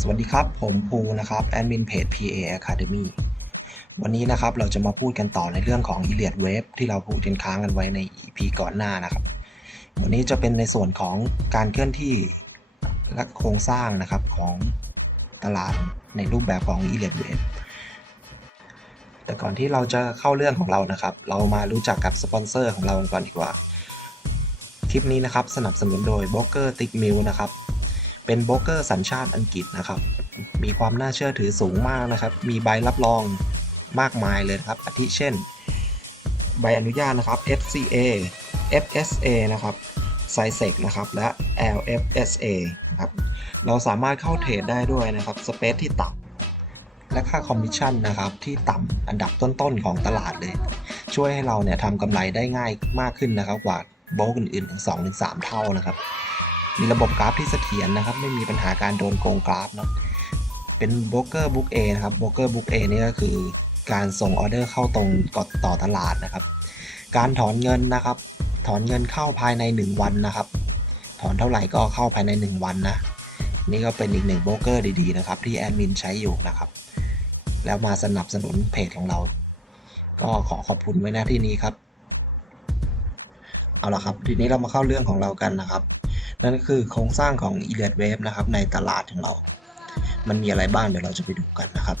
สวัสดีครับ ผมภูนะครับแอดมินเพจ PA Academy วันนี้นะครับเราจะมาพูดกันต่อในเรื่องของ i l i a d Wave ที่เราพูดกันค้างกันไว้ใน EP ก่อนหน้านะครับ วันนี้จะเป็นในส่วนของการเคลื่อนที่และโครงสร้างนะครับของตลาดในรูปแบบของ i l i a d Wave แต่ก่อนที่เราจะเข้าเรื่องของเรานะครับ เรามารู้จักกับสปอนเซอร์ของเรากันก่อนดีกว่า คลิปนี้นะครับสนับสนุนโดย b บ o เกอร์ติกมิลนะครับ เป็นโบรกเกอร์สัญชาติอังกฤษนะครับ มีความน่าเชื่อถือสูงมากนะครับ มีใบรับรองมากมายเลยนะครับ อาทิเช่น ใบอนุญาตนะครับ FCA FSA นะครับ s i s e c นะครับ และ LFSA นะครับ เราสามารถเข้าเทรดได้ด้วยนะครับ สเปซที่ต่ำ และค่าคอมมิชชั่นนะครับ ที่ต่ำอันดับต้นๆ ของตลาดเลย ช่วยให้เราเนี่ยทำกำไรได้ง่ายมากขึ้นนะครับ กว่าโบกอื่นๆถึง2-3 เท่านะครับ มีระบบกราฟที่เสถียรนะครับ ไม่มีปัญหาการโดนโกงกราฟเนาะเป็นโบรกเกอร์บุ๊กเอนะครับโบรกเกอร์บุ๊กเอนี่ก็คือการส่งออเดอร์เข้าตรงกดต่อตลาดนะครับ การถอนเงินนะครับ ถอนเงินเข้าภายใน 1 วันนะครับ ถอนเท่าไหร่ก็เข้าภายใน 1 วันนะนี่ก็เป็นอีกหนึ่งโบรกเกอร์ดีๆนะครับ ที่แอดมินใช้อยู่นะครับ แล้วมาสนับสนุนเพจของเรา ก็ขอขอบคุณไว้หน้าที่นี้ครับ เอาละครับ ทีนี้เรามาเข้าเรื่องของเรากันนะครับ นั่นคือโครงสร้างของ e l i a d Wave นะครับในตลาดของเรา มันมีอะไรบ้างเดี๋ยวเราจะไปดูกันนะครับ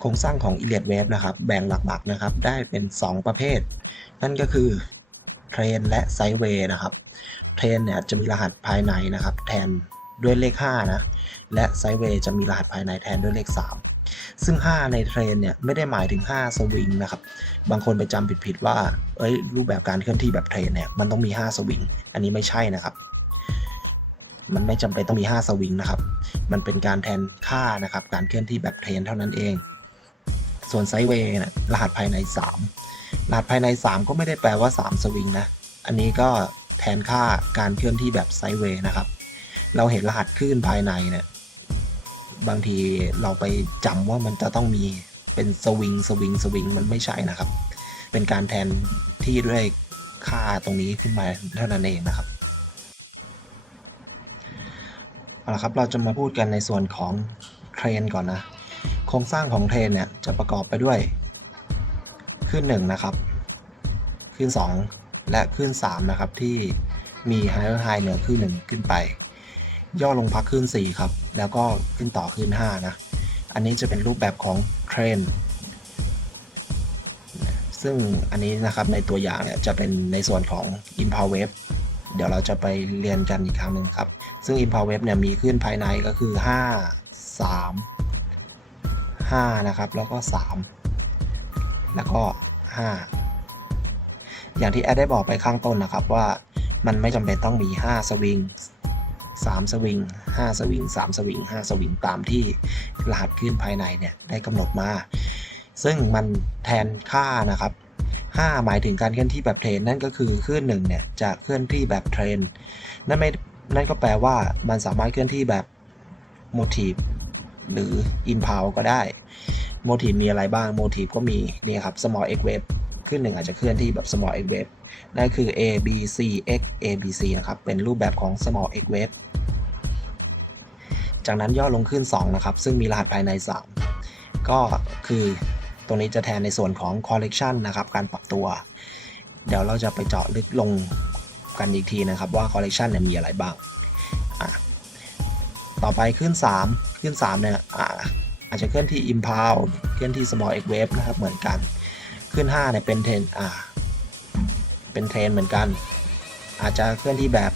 โครงสร้างของ e l i a d Wave นะครับแบ่งหลักๆนะครับได้เป็น 2 ประเภท นั่นก็คือเทรนและไซเวย์นะครับเทรนเนี่ยจะมีรหัสภายในนะครับ แทนด้วยเลข 5 นะ และไซเวย์จะมีรหัสภายในแทนด้วยเลข 3 ซึ่ง 5 ในเทรนเนี่ยไม่ได้หมายถึง 5 สวิงนะครับ บางคนไปจำผิดๆว่า เอ้ยรูปแบบการเคลื่อนที่แบบเทรนเนี่ยมันต้องมี 5 สวิง อันนี้ไม่ใช่นะครับ มันไม่จำเป็นต้องมี 5 สวิงนะครับ มันเป็นการแทนค่านะครับ การเคลื่อนที่แบบเทรนเท่านั้นเอง ส่วนไซเวย์นะรหัสภายใน 3 รหัสภายใน 3 ก็ไม่ได้แปลว่า 3 สวิงนะ อันนี้ก็แทนค่าการเคลื่อนที่แบบไซเวย์นะครับ เราเห็นรหัสคลื่นภายในเนี่ย บางทีเราไปจำว่ามันจะต้องมีเป็นสวิงสวิงสวิงมันไม่ใช่นะครับ เป็นการแทนที่ด้วยค่าตรงนี้ขึ้นมาเท่านั้นเองนะครับเอาละครับเราจะมาพูดกันในส่วนของเทรนก่อนนะ โครงสร้างของเทรนเนี่ยจะประกอบไปด้วยขึ้นหนึ่งนะครับ ขึ้นสองและขึ้นสามนะครับ ที่มีไฮไฮเหนือขึ้นหนึ่งขึ้นไป ย่อลงพักขึ้น 4 ครับ แล้วก็ขึ้นต่อขึ้น 5 นะ อันนี้จะเป็นรูปแบบของเทรนซึ่งอันนี้นะครับในตัวอย่างเนี่ยจะเป็นในส่วนของ i m p a l Wave เดี๋ยวเราจะไปเรียนกันอีกครั้งหนึ่งครับ ซึ่ง i m p a l Wave เนี่ยมีขึ้นภายในก็คือ 5 3 5 นะครับ แล้วก็ 3 แล้วก็ 5 อย่างที่แอดได้บอกไปข้างต้นนะครับว่ามันไม่จำเป็นต้องมี 5 สวิง 3 สวิง 5 สวิง 3 สวิง 5 สวิง ตามที่รหัสขึ้นภายในเนี่ยได้กำหนดมา ซึ่งมันแทนค่านะครับ 5 หมายถึงการเคลื่อนที่แบบเทรนนั่นก็คือคลื่นหนึ่งเนี่ยจะเคลื่อนที่แบบเทรนนั่นไม่นั่นก็แปลว่ามันสามารถเคลื่อนที่แบบโมทีฟหรือ impulse ก็ได้โมทีฟมีอะไรบ้างโมทีฟก็มีนี่ครับ small x wave ขึ้นหนึ่งอาจจะเคลื่อนที่แบบ small x wave นั่นคือ a b c x a b c นะครับ เป็นรูปแบบของ small x wave จากนั้นย่อลงขึ้น 2 นะครับ ซึ่งมีรหัสภายใน 3 ก็คือตรงนี้จะแทนในส่วนของ collection นะครับ การปรับตัว เดี๋ยวเราจะไปเจาะลึกลงกันอีกทีนะครับว่า collection เนี่ยมีอะไรบ้าง ต่อไปขึ้น 3 ขึ้น 3 เนี่ยอะอาจจะเคลื่อนที่ impulse เคลื่อนที่ small x wave นะครับเหมือนกัน ขึ้น 5 เนี่ยเป็นเทรนอ่าเป็นเทรนเหมือนกัน อาจจะเคลื่อนที่แบบ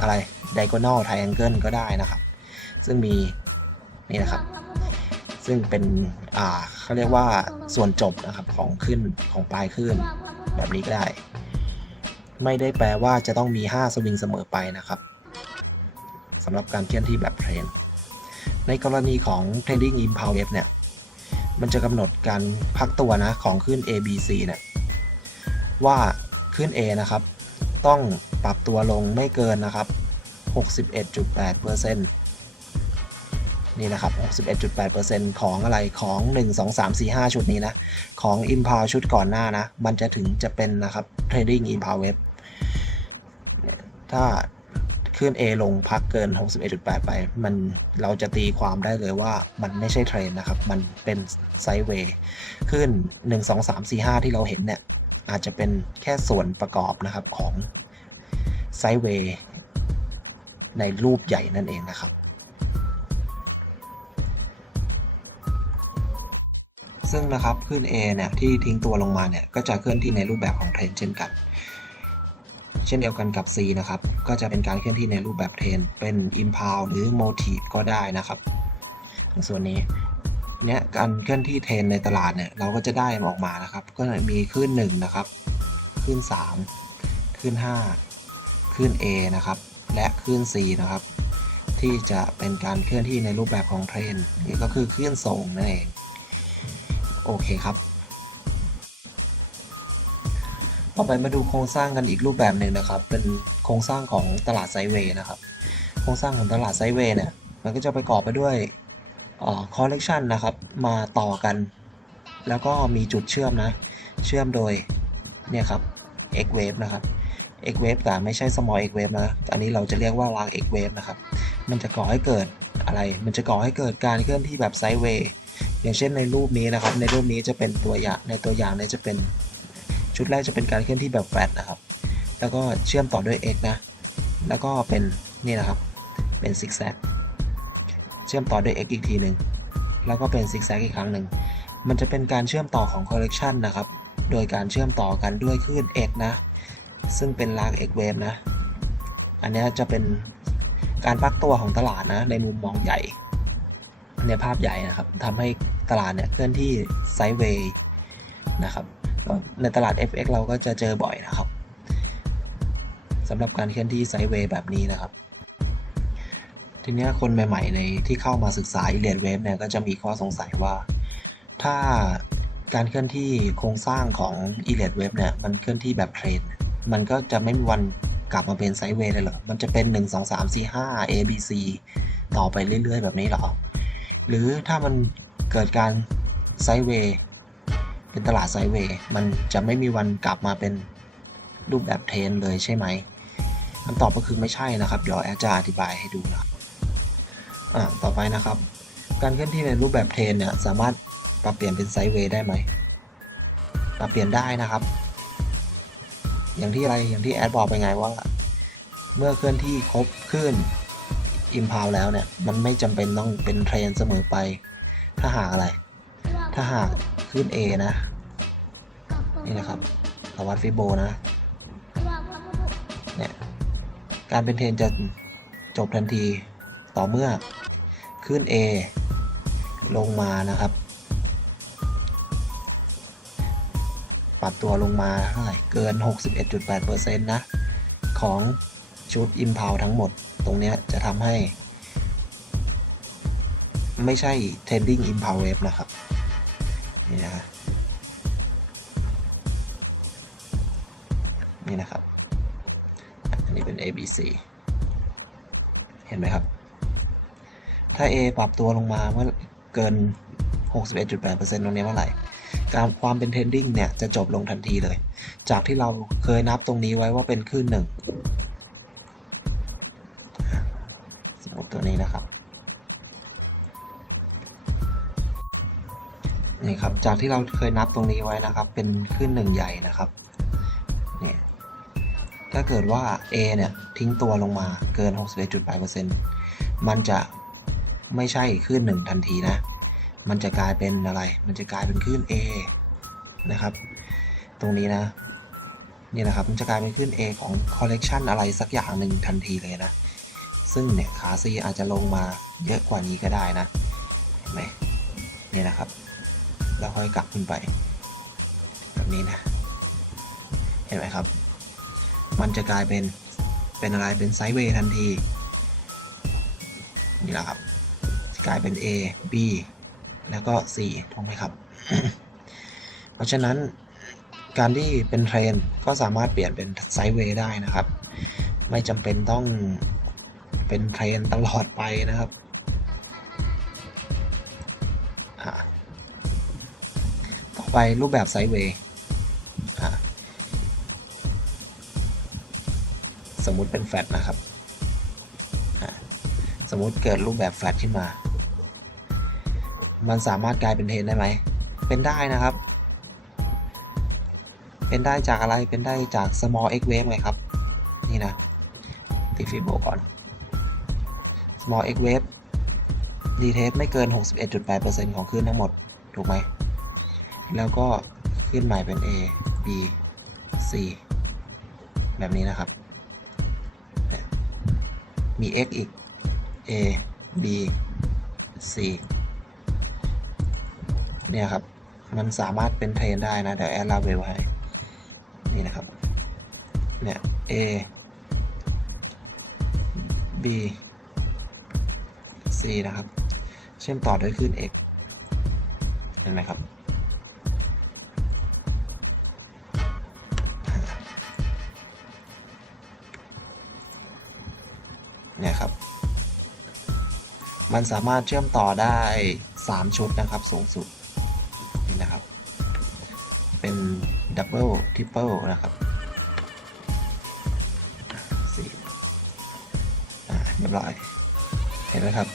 อะไร diagonal triangle ก็ได้นะครับ ซึ่งมีนี่นะครับ ซึ่งเป็นอ่าเขาเรียกว่าส่วนจบนะครับของขึ้นของปลายขึ้น แบบนี้ก็ได้ ไม่ได้แปลว่าจะต้องมี 5 สวิงเสมอไปนะครับสำหรับการเคลื่อนที่แบบเทรน ในกรณีของ trading impulse เนี่ย มันจะกำหนดการพักตัวนะของขึ้น A B C เนี่ยว่าขึ้น A นะครับ ต้องปรับตัวลงไม่เกินนะครับ 61.8% นี่นะครับ 61.8%ของอะไรของ 1 2 3 4 5 ชุดนี้นะ ของ i m p a l ชุดก่อนหน้านะ มันจะถึงจะเป็นนะครับ Trading i m p a l Web ถ้าขึ้น A ลงพักเกิน 61.8 ไป มันเราจะตีความได้เลยว่ามันไม่ใช่เทรนนะครับ มันเป็นไซด์เวย์ขึ้น 1 2 3 4 5 ที่เราเห็นเนี่ย อาจจะเป็นแค่ส่วนประกอบนะครับของไซด์เวย์ในรูปใหญ่นั่นเองนะครับ ซึ่งนะครับขึ้น A เนี่ยที่ทิ้งตัวลงมาเนี่ยก็จะเคลื่อนที่ในรูปแบบของเทรนเช่นกัน เช่นเดียวกันกับ C นะครับก็จะเป็นการเคลื่อนที่ในรูปแบบเทรนเป็น impulse หรือ motive ก็ได้นะครับส่วนนี้เนี่ยการเคลื่อนที่เทรนในตลาดเนี่ยเราก็จะได้ออกมานะครับ ก็มีขึ้น1นะครับขึ้น3ขึ้น5ขึ้น A นะครับและขึ้น C นะครับที่จะเป็นการเคลื่อนที่ในรูปแบบของเทรนนี่ก็คือขึ้นส่งนั่นเอง โอเคครับ ต่อไปมาดูโครงสร้างกันอีกรูปแบบหนึ่งนะครับ เป็นโครงสร้างของตลาดไซเวย์นะครับ โครงสร้างของตลาดไซเวย์เนี่ยมันก็จะประกอบไปด้วยคอลเลกชันนะครับ มาต่อกัน แล้วก็มีจุดเชื่อมนะ เชื่อมโดยเนี่ยครับ X wave นะครับ X wave แต่ไม่ใช่ small X wave นะ อันนี้เราจะเรียกว่า large X wave นะครับ มันจะก่อให้เกิดอะไร มันจะก่อให้เกิดการเคลื่อนที่แบบไซด์เวย์ อย่างเช่นในรูปนี้นะครับ ในรูปนี้จะเป็นตัวอย่างในตัวอย่างเนี่ยจะเป็นชุดแรกจะเป็นการเคลื่อนที่แบบแฟลตนะครับ แล้วก็เชื่อมต่อด้วย x นะ แล้วก็เป็นนี่นะครับ เป็นซิกแซกเชื่อมต่อด้วย x อีกทีหนึ่งแล้วก็เป็นซิกแซกอีกครั้งหนึ่ง มันจะเป็นการเชื่อมต่อของคอลเลกชันนะครับ โดยการเชื่อมต่อกันด้วยคลื่น x นะ ซึ่งเป็นลาก x wave นะ อันนี้จะเป็นการพักตัวของตลาดนะ ในมุมมองใหญ่ ในภาพใหญ่นะครับทำให้ตลาดเนี่ยเคลื่อนที่ไซด์เวย์นะครับในตลาด FX เราก็จะเจอบ่อยนะครับสำหรับการเคลื่อนที่ไซด์เวย์แบบนี้นะครับ ทีนี้คนใหม่ๆในที่เข้ามาศึกษา e l i o t Wave เนี่ยก็จะมีข้อสงสัยว่า ถ้าการเคลื่อนที่โครงสร้างของ e l i o t Wave เนี่ยมันเคลื่อนที่แบบเทรนมันก็จะไม่มีวันกลับมาเป็นไซด์เวย์เลยเหรอ มันจะเป็น 1 2 3 4 5 A B C ต่อไปเรื่อยๆ แบบนี้เหรอ หรือถ้ามันเกิดการไซด์เวย์เป็นตลาดไซด์เวย์มันจะไม่มีวันกลับมาเป็นรูปแบบเทรนเลยใช่ไหมคำตอบก็คือไม่ใช่นะครับเดี๋ยวแอดจะอธิบายให้ดูนะอ่าต่อไปนะครับ การเคลื่อนที่ในรูปแบบเทรนเนี่ยสามารถปรับเปลี่ยนเป็นไซด์เวย์ได้ไหมปรับเปลี่ยนได้นะครับ อย่างที่อะไรอย่างที่แอดบอกไปไงว่า เมื่อเคลื่อนที่ครบขึ้น อิมพาวแล้วเนี่ย มันไม่จำเป็นต้องเป็นเทรนเสมอไป ถ้าหากอะไร ถ้าหากขึ้น A นะ นี่นะครับเราวัดฟิโบนะ เนี่ย การเป็นเทรนจะจบทันทีต่อเมื่อขึ้น A ลงมานะครับ ปรับตัวลงมาเท่าไหร่เกิน 61.8%นะ ของชุด i m p u l ทั้งหมด ตรงนี้จะทำให้ ไม่ใช่ trending i m p u l wave นะครับ นี่นะนี่นะครับ อันนี้เป็น A B C เห็นไหมครับ ถ้า A ปรับตัวลงมาเมื่อเกิน 61.8%ตรงนี้เมื่อไหร่การความเป็น trending เนี่ยจะจบลงทันทีเลย จากที่เราเคยนับตรงนี้ไว้ว่าเป็นคลื่นหนึ่ง จากที่เราเคยนับตรงนี้ไว้นะครับ เป็นขึ้นหนึ่งใหญ่นะครับเนี่ยถ้าเกิดว่า A เนี่ยทิ้งตัวลงมาเกิน 61.8%มันจะไม่ใช่ขึ้นหนึ่งทันทีนะ มันจะกลายเป็นอะไร มันจะกลายเป็นขึ้น A นะครับ ตรงนี้นะนี่นะครับ มันจะกลายเป็นขึ้น A ของคอลเลกชันอะไรสักอย่างหนึ่งทันทีเลยนะ ซึ่งเนี่ยขา C อาจจะลงมาเยอะกว่านี้ก็ได้นะเห็นไหมนี่นะครับ แล้วค่อยกลับขึ้นไป แบบนี้นะ เห็นไหมครับ มันจะกลายเป็นเป็นอะไรเป็นไซด์เวย์ทันที นี่แหละครับ กลายเป็น A B แล้วก็ C ถูกไหมครับ เพราะฉะนั้นการที่เป็นเทรนก็สามารถเปลี่ยนเป็นไซด์เวย์ได้นะครับ ไม่จำเป็นต้องเป็นเทรนตลอดไปนะครับ ไปรูปแบบไซด์เวย์สมมุติเป็นแฟลตนะครับ สมมุติเกิดรูปแบบแฟลชขึ้นมา มันสามารถกลายเป็นเทนได้ไหม เป็นได้นะครับ เป็นได้จากอะไร เป็นได้จาก small x wave ไงครับ นี่นะ ติดฟิโบก่อน small x wave ดีเทสไม่เกิน 61.8%ของคลื่นทั้งหมด ถูกไหม แล้วก็ขึ้นใหม่เป็น A B C แบบนี้นะครับเนี่ยมี x อีก A B C เนี่ยครับ มันสามารถเป็นเทรนได้นะ เดี๋ยวแอดลาเวลให้ นี่นะครับ เนี่ย A B C นะครับ เชื่อมต่อด้วยคลื่น x เห็นไหมครับ เนี่ยครับ มันสามารถเชื่อมต่อได้ 3 ชุดนะครับสูงสุดนี่นะครับ เป็นดับเบิลทริปเปิลนะครับสี่เรียบร้อยเห็นไหมครับ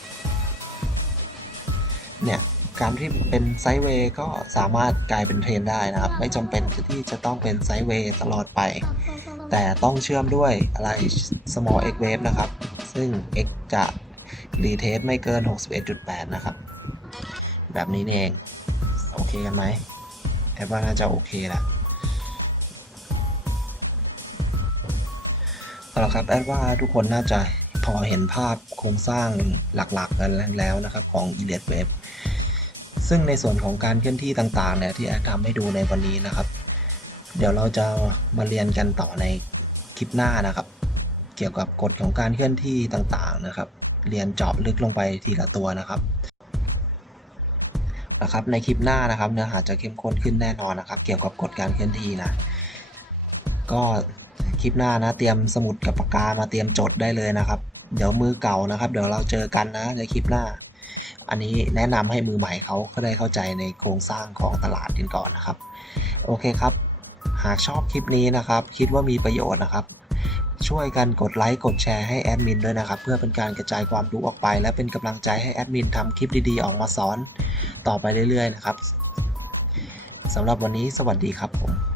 เนี่ยการที่เป็นไซด์เวย์ก็สามารถกลายเป็นเทรนได้นะครับ ไม่จำเป็นที่จะต้องเป็นไซด์เวย์ตลอดไป แต่ต้องเชื่อมด้วยอะไร small x wave นะครับ ซึ่ง x จะ retest ไม่เกิน 61.8 นะครับ แบบนี้นี่เอง โอเคกันไหมแอดว่าน่าจะโอเคแหละเอาละครับแอดว่าทุกคนน่าจะพอเห็นภาพโครงสร้างหลักๆกันแล้วนะครับของ e l i t Wave ซึ่งในส่วนของการเคลื่อนที่ต่างๆเนี่ยที่แอดทำให้ดูในวันนี้นะครับ เดี๋ยวเราจะมาเรียนกันต่อในคลิปหน้านะครับ เกี่ยวกับกฎของการเคลื่อนที่ต่างๆนะครับ เรียนเจาะลึกลงไปทีละตัวนะครับนะครับ ในคลิปหน้านะครับ เนื้อหาจะเข้มข้นขึ้นแน่นอนนะครับ เกี่ยวกับกฎการเคลื่อนที่นะ ก็คลิปหน้านะ เตรียมสมุดกับปากกามาเตรียมจดได้เลยนะครับ เดี๋ยวมือเก่านะครับ เดี๋ยวเราเจอกันนะในคลิปหน้า อันนี้แนะนำให้มือใหม่เขาเขาได้เข้าใจในโครงสร้างของตลาดกันก่อนนะครับ โอเคครับ หากชอบคลิปนี้นะครับ คิดว่ามีประโยชน์นะครับ ช่วยกันกดไลค์กดแชร์ให้แอดมินด้วยนะครับ เพื่อเป็นการกระจายความรู้ออกไป และเป็นกำลังใจให้แอดมินทำคลิปดีๆ ออกมาสอนต่อไปเรื่อยๆนะครับสำหรับวันนี้สวัสดีครับผม